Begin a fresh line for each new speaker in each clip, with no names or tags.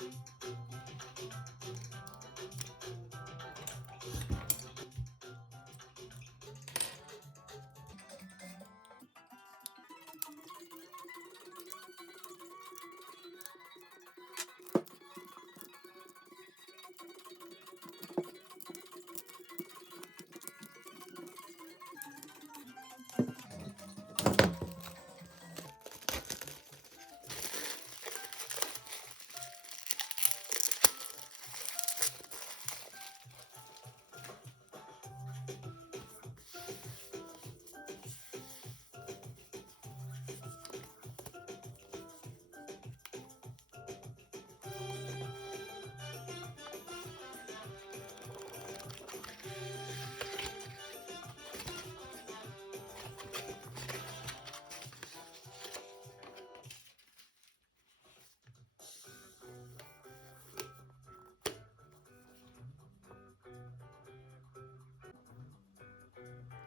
Thank you.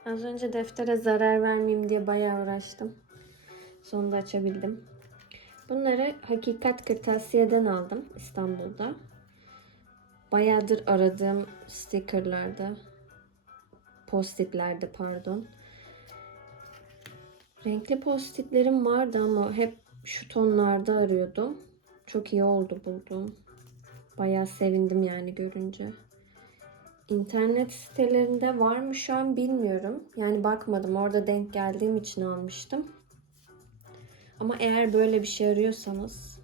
Az önce deftere zarar vermeyeyim diye bayağı uğraştım. Sonunda açabildim. Bunları Hakikat Kırtasiye'den aldım İstanbul'da. Bayağıdır aradığım stickerlarda. Post-itlerde pardon. Renkli post-itlerim vardı ama hep şu tonlarda arıyordum. Çok iyi oldu buldum. Bayağı sevindim yani görünce. İnternet sitelerinde var mı şu an bilmiyorum. Yani bakmadım. Orada denk geldiğim için almıştım. Ama eğer böyle bir şey arıyorsanız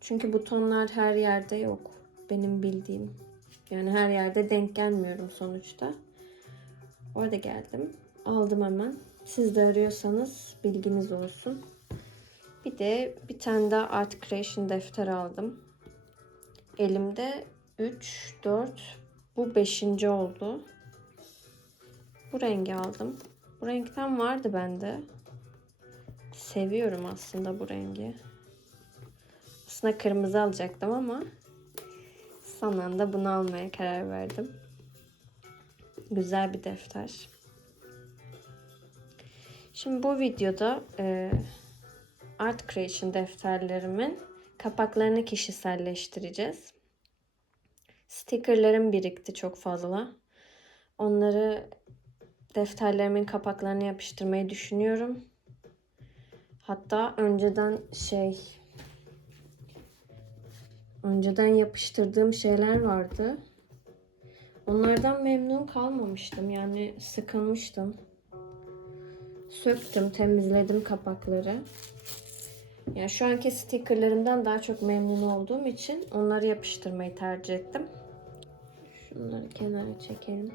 çünkü butonlar her yerde yok. Benim bildiğim. Yani her yerde denk gelmiyorum sonuçta. Orada geldim. Aldım hemen. Siz de arıyorsanız bilginiz olsun. Bir de bir tane daha Art Creation defter aldım. Elimde 3, 4, bu 5. oldu. Bu rengi aldım. Bu renkten vardı bende. Seviyorum aslında bu rengi. Aslında kırmızı alacaktım ama son anda bunu almaya karar verdim. Güzel bir defter. Şimdi bu videoda e, Art Creation defterlerimin kapaklarını kişiselleştireceğiz. Stickerlerim birikti çok fazla. Onları defterlerimin kapaklarına yapıştırmayı düşünüyorum. Hatta önceden şey önceden yapıştırdığım şeyler vardı. Onlardan memnun kalmamıştım. Yani sıkılmıştım. Söktüm, temizledim kapakları. Yani şu anki stickerlarımdan daha çok memnun olduğum için onları yapıştırmayı tercih ettim. Şunları kenara çekelim.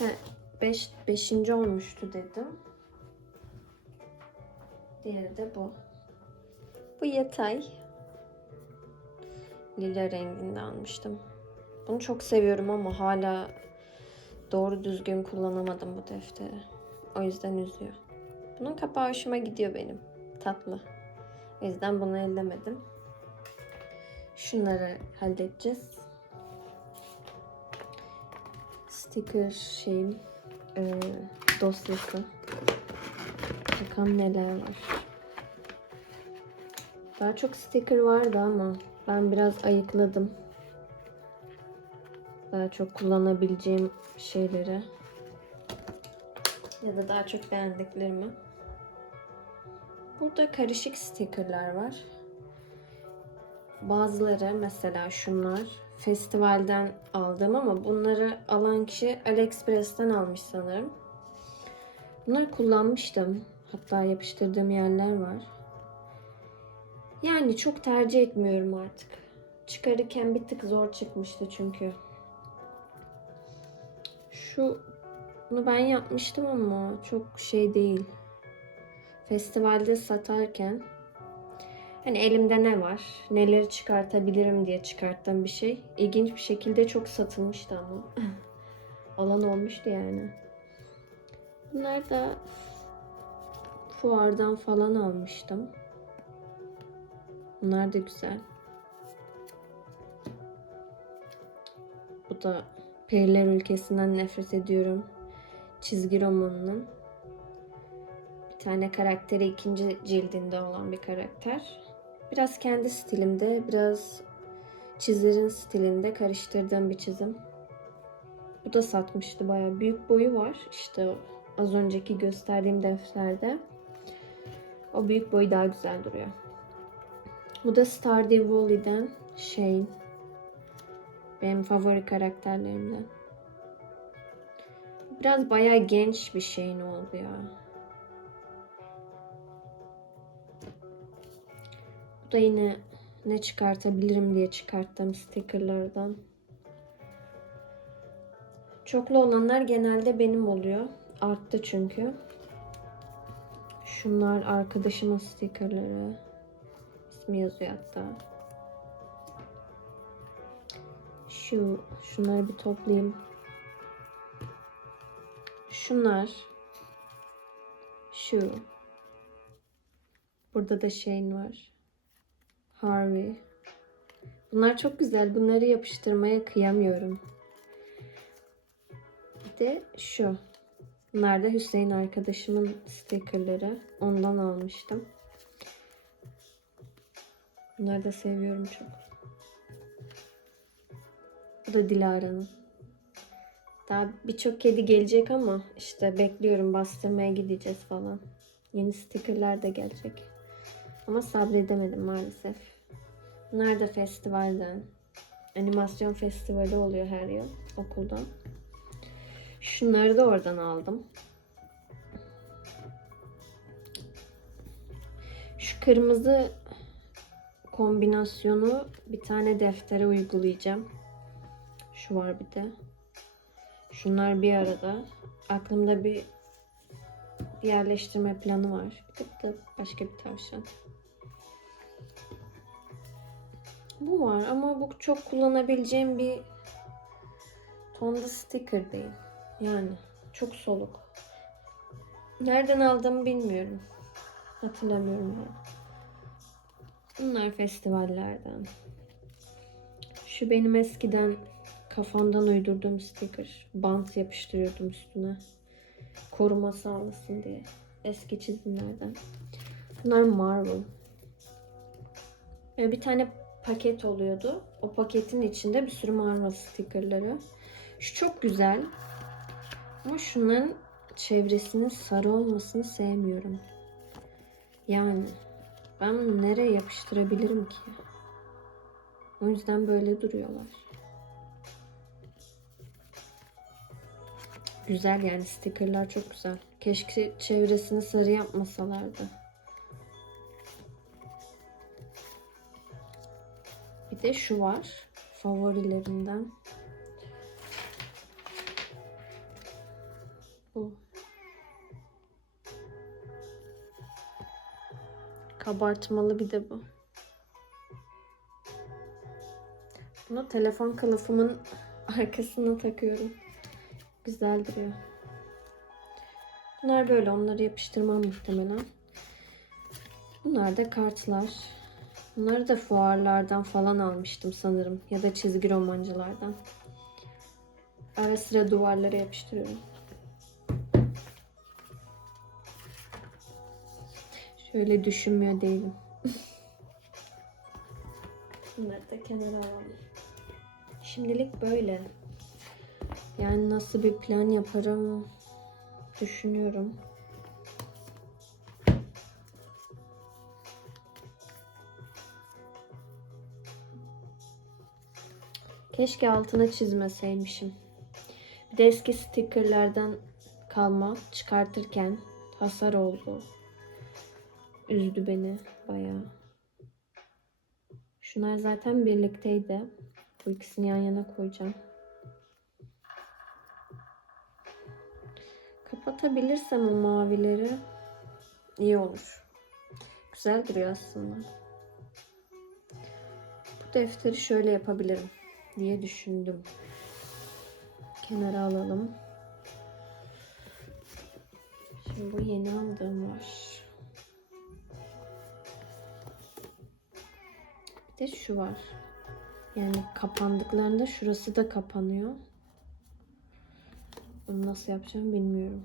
5 beş, 5. olmuştu dedim. Diğeri de bu. Bu yatay. Lila renginde almıştım. Bunu çok seviyorum ama hala doğru düzgün kullanamadım bu defteri. O yüzden üzüyor. Bunun kapağı hoşuma gidiyor benim. Tatlı. O yüzden bunu ellemedim. Şunları halledeceğiz. Sticker şeyim e, dosyası. Bakalım neler var. Daha çok sticker vardı ama ben biraz ayıkladım. Daha çok kullanabileceğim şeyleri ya da daha çok beğendiklerimi. Burada karışık stickerlar var. Bazıları mesela şunlar festivalden aldım ama bunları alan kişi AliExpress'ten almış sanırım. Bunları kullanmıştım. Hatta yapıştırdığım yerler var. Yani çok tercih etmiyorum artık. Çıkarırken bir tık zor çıkmıştı çünkü. Şu bunu ben yapmıştım ama çok şey değil. Festivalde satarken hani elimde ne var, neleri çıkartabilirim diye çıkarttığım bir şey. İlginç bir şekilde çok satılmıştı ama. Alan olmuştu yani. Bunlar da fuardan falan almıştım. Bunlar da güzel. Bu da Periler Ülkesi'nden nefret ediyorum. Çizgi romanının. Bir tane karakteri ikinci cildinde olan bir karakter. Biraz kendi stilimde, biraz çizerin stilinde karıştırdığım bir çizim. Bu da satmıştı bayağı. Büyük boyu var. İşte az önceki gösterdiğim defterde. O büyük boyu daha güzel duruyor. Bu da Stardew Valley'den Shane. Benim favori karakterlerimden. Biraz bayağı genç bir şeyin oldu ya. Bu da yine ne çıkartabilirim diye çıkarttığım stickerlardan. Çoklu olanlar genelde benim oluyor. Arttı çünkü. Şunlar arkadaşımın stickerları. İsmi yazıyor hatta. Şu, şunları bir toplayayım. Şunlar. Şu. Burada da şeyin var. Harvey. Bunlar çok güzel. Bunları yapıştırmaya kıyamıyorum. Bir de şu. Bunlar da Hüseyin arkadaşımın stikerleri. Ondan almıştım. Bunları da seviyorum çok. Bu da Dilara'nın. Daha birçok kedi gelecek ama işte bekliyorum bastırmaya gideceğiz falan. Yeni stikerler de gelecek. Ama sabredemedim maalesef. Bunlar da festivalden. Animasyon festivali oluyor her yıl okuldan. Şunları da oradan aldım. Şu kırmızı kombinasyonu bir tane deftere uygulayacağım. Şu var bir de. Şunlar bir arada. Aklımda bir yerleştirme planı var. Bir de başka bir tavşan. Bu var ama bu çok kullanabileceğim bir tonda sticker değil. Yani çok soluk. Nereden aldığımı bilmiyorum. Hatırlamıyorum yani. Bunlar festivallerden. Şu benim eskiden kafamdan uydurduğum sticker. Bant yapıştırıyordum üstüne. Koruma sağlasın diye. Eski çizimlerden. Bunlar Marvel. Bir tane paket oluyordu. O paketin içinde bir sürü Marvel stickerları. Şu çok güzel. Ama şunların çevresinin sarı olmasını sevmiyorum. Yani ben bunu nereye yapıştırabilirim ki? O yüzden böyle duruyorlar. Güzel yani stickerlar çok güzel. Keşke çevresini sarı yapmasalardı. Bir de şu var. Favorilerimden. Bu. Kabartmalı bir de bu. Bunu telefon kılıfımın arkasına takıyorum. Güzel duruyor. Bunlar böyle. Onları yapıştırmam muhtemelen. Bunlar da kartlar. Bunları da fuarlardan falan almıştım sanırım. Ya da çizgi romancılardan. Ara sıra duvarlara yapıştırıyorum. Şöyle düşünmüyor değilim. Bunları da kenara alalım. Şimdilik böyle. Yani nasıl bir plan yaparım düşünüyorum. Keşke altına çizmeseymişim. Bir de eski stickerlerden kalma çıkartırken hasar oldu. Üzdü beni bayağı. Şunlar zaten birlikteydi. Bu ikisini yan yana koyacağım. Kapatabilirsem o mavileri iyi olur. Güzel duruyor aslında. Bu defteri şöyle yapabilirim diye düşündüm. Kenara alalım. Şimdi bu yeni aldığım var. Bir de şu var. Yani kapandıklarında şurası da kapanıyor. Onu nasıl yapacağım bilmiyorum.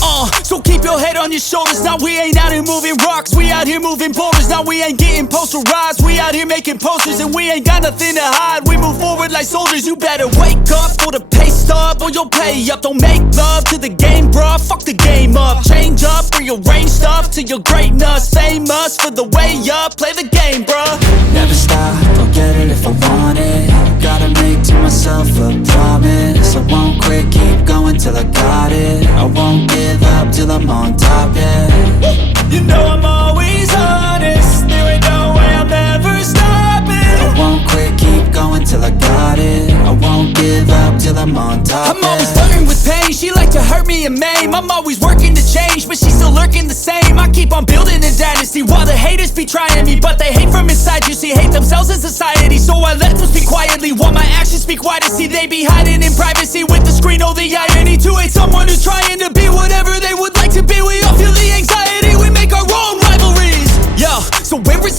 Uh, so keep your head on your shoulders. Now we ain't out here moving rocks, we out here moving boulders. Now we ain't getting posterized, we out here making posters, and we ain't got nothing to hide. We move forward like soldiers. You better wake up for the pay stub, or you'll pay up. Don't make love to the game, bruh. Fuck the game up. Change up, rearrange stuff to your greatness. Famous for the way up. Play the game, bruh.
Never stop, I'll get it if I want it Gotta make to myself a promise I won't quit, keep going till I got it I won't give up till I'm on top, yeah
You know I'm always honest. There ain't no way I'm ever stopping I
won't quit, keep going till I got it I won't give I'm on top,
I'm always flirting with pain. She like to hurt me and maim. I'm always working to change, but she's still lurking the same. I keep on building a dynasty while the haters be trying me, but they hate from inside. You see, hate themselves in society, so I let them speak quietly while my actions speak wider. See, they be hiding in privacy with the screen. Oh, the irony to hate someone who's trying to be whatever they would like to be. We all feel the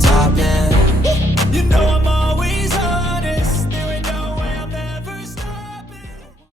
top, yeah. You know I'm on.